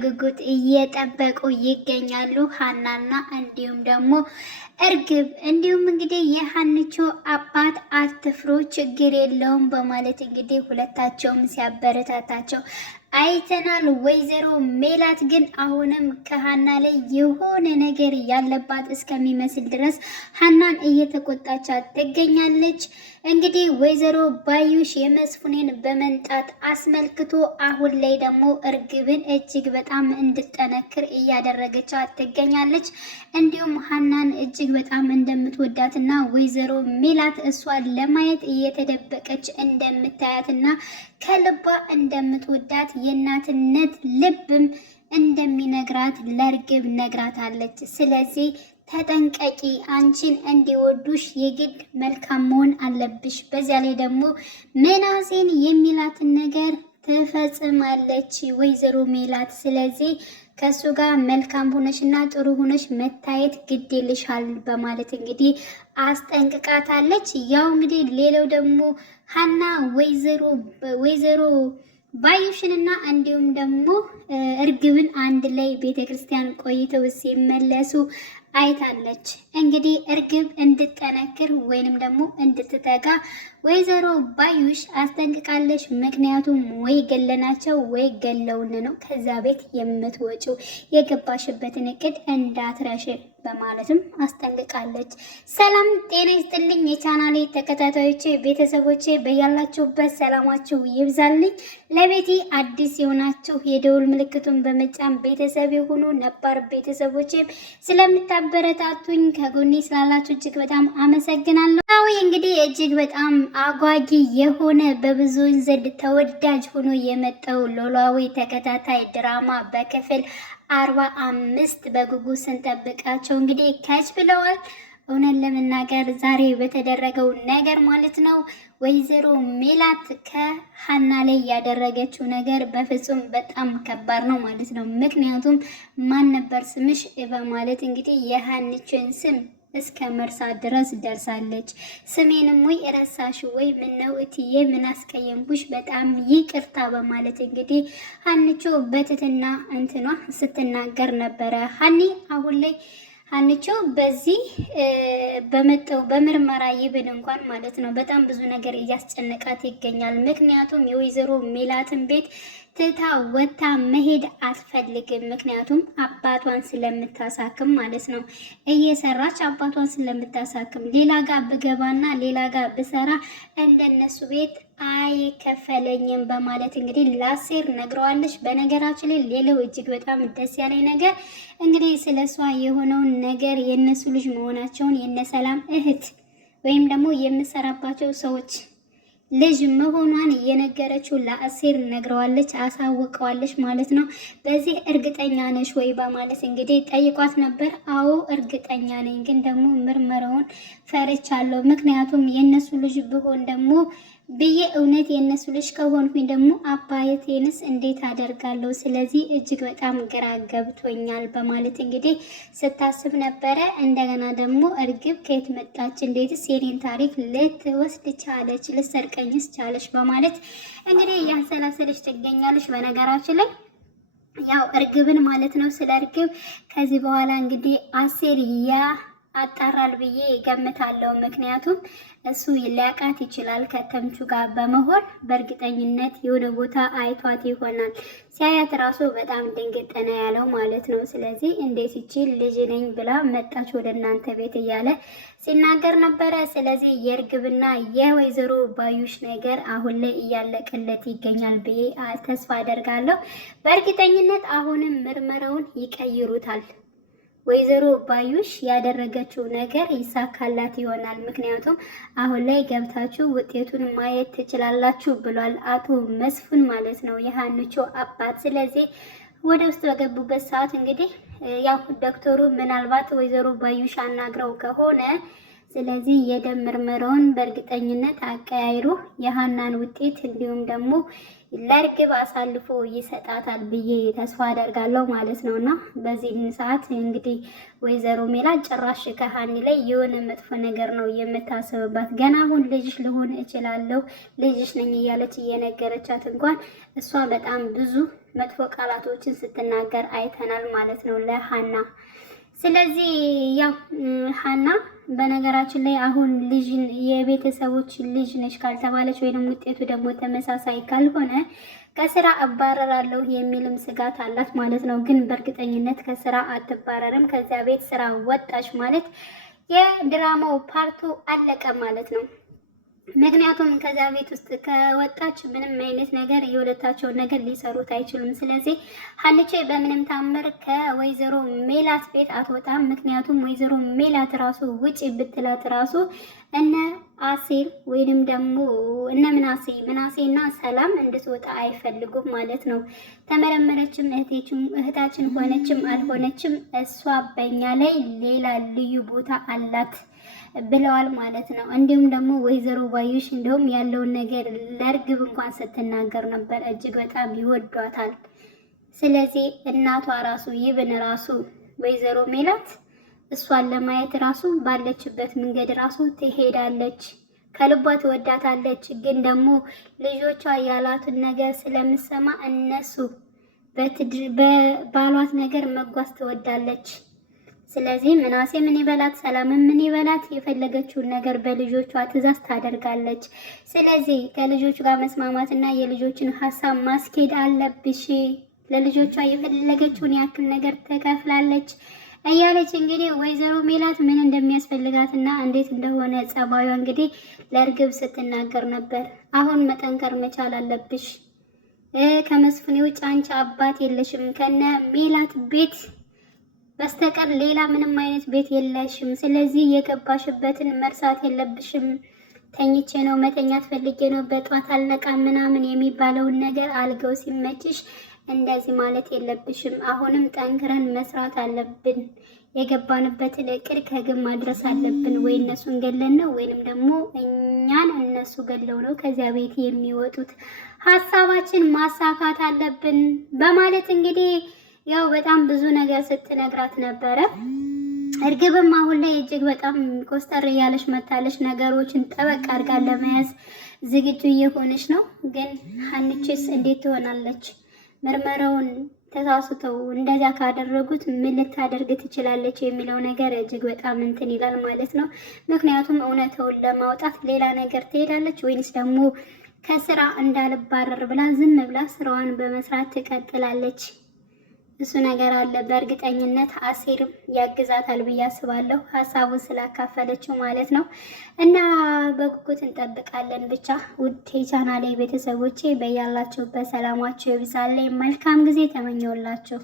ጉጉት እየጠበቁ ይገኛሉ ሀናና እንዲሁም ደግሞ እርግብ። እንዲሁም እንግዲህ የሀንቾ አባት አትፍሩ ችግር የለውም በማለት እንግዲህ ሁለታቸውም ሲያበረታታቸው አይተናል። ወይዘሮ ሜላት ግን አሁንም ከሀና ላይ የሆነ ነገር ያለባት እስከሚመስል ድረስ ሀናን እየተቆጣቻት ትገኛለች። እንግዲህ ወይዘሮ ባዩሽ የመስፍኔን በመንጣት አስመልክቶ አሁን ላይ ደግሞ እርግብን እጅግ በጣም እንድጠነክር እያደረገቻት ትገኛለች። እንዲሁም ሀናን እጅግ በጣም እንደምትወዳትና ወይዘሮ ሜላት እሷን ለማየት እየተደበቀች እንደምታያትና ከልቧ እንደምትወዳት የእናትነት ልብም እንደሚነግራት ለእርግብ ነግራታለች። ስለዚህ ተጠንቀቂ፣ አንቺን እንዲወዱሽ የግድ መልካም መሆን አለብሽ። በዚያ ላይ ደግሞ ምናሴን የሚላትን ነገር ትፈጽማለች ወይዘሮ ሜላት። ስለዚህ ከሱ ጋር መልካም ሆነሽና ጥሩ ሆነሽ መታየት ግድ ይልሻል በማለት እንግዲህ አስጠንቅቃታለች። ያው እንግዲህ ሌላው ደግሞ ሀና ወይዘሮ ባዩሽንና እንዲሁም ደግሞ እርግብን አንድ ላይ ቤተክርስቲያን ቆይተው ሲመለሱ አይታለች። እንግዲህ እርግብ እንድትጠነክር ወይንም ደግሞ እንድትተጋ ወይዘሮ ባዩሽ አስጠንቅቃለች። ምክንያቱም ወይ ገለናቸው ወይ ገለውን ነው ከዛ ቤት የምትወጪው፣ የገባሽበትን እቅድ እንዳትረሽ በማለትም አስጠንቅቃለች። ሰላም ጤና ይስጥልኝ የቻናሌ ተከታታዮቼ ቤተሰቦቼ፣ በያላችሁበት ሰላማችሁ ይብዛልኝ። ለቤቴ አዲስ የሆናችሁ የደውል ምልክቱን በመጫን ቤተሰብ የሆኑ ነባር ቤተሰቦቼ ስለምታበረታቱኝ ከጎኔ ስላላችሁ እጅግ በጣም አመሰግናለሁ። እንግዲህ እጅግ በጣም አጓጊ የሆነ በብዙዎች ዘንድ ተወዳጅ ሆኖ የመጣው ኖላዊ ተከታታይ ድራማ በክፍል 45 በጉጉት ስንጠብቃቸው እንግዲህ ከች ብለዋል። እውነት ለመናገር ዛሬ በተደረገው ነገር ማለት ነው ወይዘሮ ሜላት ከሀና ላይ ያደረገችው ነገር በፍጹም በጣም ከባድ ነው ማለት ነው። ምክንያቱም ማን ነበር ስምሽ በማለት እንግዲህ የሀንችን ስም እስከ መርሳት ድረስ ደርሳለች። ስሜንም ወይ ረሳሽ ወይ ምነው እትዬ ምን አስቀየምኩሽ በጣም ይቅርታ በማለት እንግዲህ ሀንቾ በትትና እንትኗ ስትናገር ነበረ። ሀኒ አሁን ላይ ሀንቾ በዚህ በመጣው በምርመራ ይብን እንኳን ማለት ነው በጣም ብዙ ነገር እያስጨነቃት ይገኛል። ምክንያቱም የወይዘሮ ሜላትን ቤት ትታ ወታ መሄድ አትፈልግም። ምክንያቱም አባቷን ስለምታሳክም ማለት ነው እየሰራች አባቷን ስለምታሳክም ሌላ ጋር ብገባና ሌላ ጋር ብሰራ እንደነሱ ቤት አይከፈለኝም በማለት እንግዲህ ላሴር ነግረዋለች። በነገራችን ላይ ሌላው እጅግ በጣም ደስ ያለኝ ነገር እንግዲህ ስለሷ የሆነውን ነገር የነሱ ልጅ መሆናቸውን የነሰላም እህት ወይም ደግሞ የምሰራባቸው ሰዎች ልጅ መሆኗን እየነገረችው ለአሴር ነግረዋለች፣ አሳውቀዋለች ማለት ነው። በዚህ እርግጠኛ ነሽ ወይ በማለት እንግዲህ ጠይቋት ነበር። አዎ እርግጠኛ ነኝ፣ ግን ደግሞ ምርመራውን ፈርቻለሁ። ምክንያቱም የነሱ ልጅ ብሆን ደግሞ ብዬ እውነት የነሱ ልጅ ከሆንኩኝ ደግሞ አባቴንስ እንዴት አደርጋለሁ? ስለዚህ እጅግ በጣም ግራ ገብቶኛል በማለት እንግዲህ ስታስብ ነበረ። እንደገና ደግሞ እርግብ ከየት መጣች? እንዴትስ የኔን ታሪክ ልትወስድ ቻለች? ልትሰርቀኝስ ቻለች? በማለት እንግዲህ እያሰላሰለች ትገኛለች። በነገራችን ላይ ያው እርግብን ማለት ነው። ስለ እርግብ ከዚህ በኋላ እንግዲህ አሴር አጣራል ብዬ ገምታለሁ። ምክንያቱም እሱ ሊያቃት ይችላል ከተምቹ ጋር በመሆን በእርግጠኝነት የሆነ ቦታ አይቷት ይሆናል። ሲያያት ራሱ በጣም ድንግጥ ነው ያለው ማለት ነው። ስለዚህ እንዴት ይችል ልጅ ነኝ ብላ መጣች ወደ እናንተ ቤት እያለ ሲናገር ነበረ። ስለዚህ የእርግብና የወይዘሮ ባዩሽ ነገር አሁን ላይ እያለቀለት ይገኛል ብዬ ተስፋ አደርጋለሁ። በእርግጠኝነት አሁንም ምርመራውን ይቀይሩታል። ወይዘሮ ባዩሽ ያደረገችው ነገር ይሳካላት ይሆናል። ምክንያቱም አሁን ላይ ገብታችሁ ውጤቱን ማየት ትችላላችሁ ብሏል አቶ መስፍን ማለት ነው የሀንቾ አባት። ስለዚህ ወደ ውስጥ በገቡበት ሰዓት እንግዲህ ያው ዶክተሩ ምናልባት ወይዘሮ ባዩሽ አናግረው ከሆነ ስለዚህ የደም ምርመራውን በእርግጠኝነት አቀያይሮ የሀናን ውጤት እንዲሁም ደግሞ ለእርግብ አሳልፎ ይሰጣታል ብዬ ተስፋ አደርጋለሁ ማለት ነውና በዚህ ሰዓት እንግዲህ ወይዘሮ ሜላት ጭራሽ ከሀኒ ላይ የሆነ መጥፎ ነገር ነው የምታስብባት። ገና አሁን ልጅሽ ልሆን እችላለሁ ልጅሽ ነኝ እያለች እየነገረቻት እንኳን እሷ በጣም ብዙ መጥፎ ቃላቶችን ስትናገር አይተናል ማለት ነው ለሃና። ስለዚህ ያው ሃና በነገራችን ላይ አሁን ልጅ የቤተሰቦች ልጅ ነሽ ካልተባለች ወይንም ውጤቱ ደግሞ ተመሳሳይ ካልሆነ ከስራ አባረራለሁ የሚልም ስጋት አላት ማለት ነው። ግን በእርግጠኝነት ከስራ አትባረርም። ከዚያ ቤት ስራ ወጣች ማለት የድራማው ፓርቱ አለቀ ማለት ነው። ምክንያቱም ከዛ ቤት ውስጥ ከወጣች ምንም አይነት ነገር የሁለታቸውን ነገር ሊሰሩት አይችሉም። ስለዚህ ሀንቼ በምንም ታምር ከወይዘሮ ሜላት ቤት አትወጣም። ምክንያቱም ወይዘሮ ሜላት ራሱ ውጪ ብትላት ራሱ እነ አሴር ወይንም ደግሞ እነ ምናሴና ሰላም እንድትወጣ አይፈልጉም ማለት ነው። ተመረመረችም እህታችን ሆነችም አልሆነችም እሷ በእኛ ላይ ሌላ ልዩ ቦታ አላት ብለዋል ማለት ነው። እንዲሁም ደግሞ ወይዘሮ ባዩሽ እንደውም ያለውን ነገር ለእርግብ እንኳን ስትናገር ነበር፣ እጅግ በጣም ይወዷታል። ስለዚህ እናቷ ራሱ ይብን ራሱ ወይዘሮ ሜላት እሷን ለማየት ራሱ ባለችበት መንገድ ራሱ ትሄዳለች፣ ከልቧ ትወዳታለች። ግን ደግሞ ልጆቿ ያላትን ነገር ስለምሰማ እነሱ በባሏት ነገር መጓዝ ትወዳለች። ስለዚህ ምናሴ ምን ይበላት፣ ሰላምን ምን ይበላት፣ የፈለገችውን ነገር በልጆቿ ትዕዛዝ ታደርጋለች። ስለዚህ ከልጆቹ ጋር መስማማትና የልጆችን ሀሳብ ማስኬድ አለብሽ። ለልጆቿ የፈለገችውን ያክል ነገር ተከፍላለች እያለች እንግዲህ ወይዘሮ ሜላት ምን እንደሚያስፈልጋትና እንዴት እንደሆነ ጸባዩ እንግዲህ ለእርግብ ስትናገር ነበር። አሁን መጠንከር መቻል አለብሽ። ከመስፍኔ ውጭ አንቺ አባት የለሽም። ከነ ሜላት ቤት በስተቀር ሌላ ምንም አይነት ቤት የለሽም። ስለዚህ የገባሽበትን መርሳት የለብሽም። ተኝቼ ነው መተኛት ፈልጌ ነው በጧት አልነቃም ምናምን የሚባለውን ነገር አልገው ሲመችሽ እንደዚህ ማለት የለብሽም። አሁንም ጠንክረን መስራት አለብን። የገባንበትን እቅድ ከግብ ማድረስ አለብን። ወይ እነሱን ገለን ነው ወይንም ደግሞ እኛን እነሱ ገለው ነው ከዚያ ቤት የሚወጡት። ሀሳባችን ማሳካት አለብን በማለት እንግዲህ ያው በጣም ብዙ ነገር ስትነግራት ነበረ። እርግብም አሁን ላይ እጅግ በጣም ኮስተር እያለች መታለች። ነገሮችን ጠበቅ አድርጋ ለመያዝ ዝግጁ እየሆነች ነው። ግን ሀንችስ እንዴት ትሆናለች? ምርመራውን ተሳስተው እንደዛ ካደረጉት ምን ልታደርግ ትችላለች የሚለው ነገር እጅግ በጣም እንትን ይላል ማለት ነው። ምክንያቱም እውነታውን ለማውጣት ሌላ ነገር ትሄዳለች ወይንስ ደግሞ ከስራ እንዳልባረር ብላ ዝም ብላ ስራዋን በመስራት ትቀጥላለች? እሱ ነገር አለ። በእርግጠኝነት አሴርም ያግዛታል ብዬ አስባለሁ፣ ሀሳቡን ስላካፈለችው ማለት ነው። እና በጉጉት እንጠብቃለን። ብቻ ውድ የቻናሌ ቤተሰቦቼ በያላችሁበት ሰላማችሁ ይብዛልኝ። መልካም ጊዜ ተመኘውላችሁ።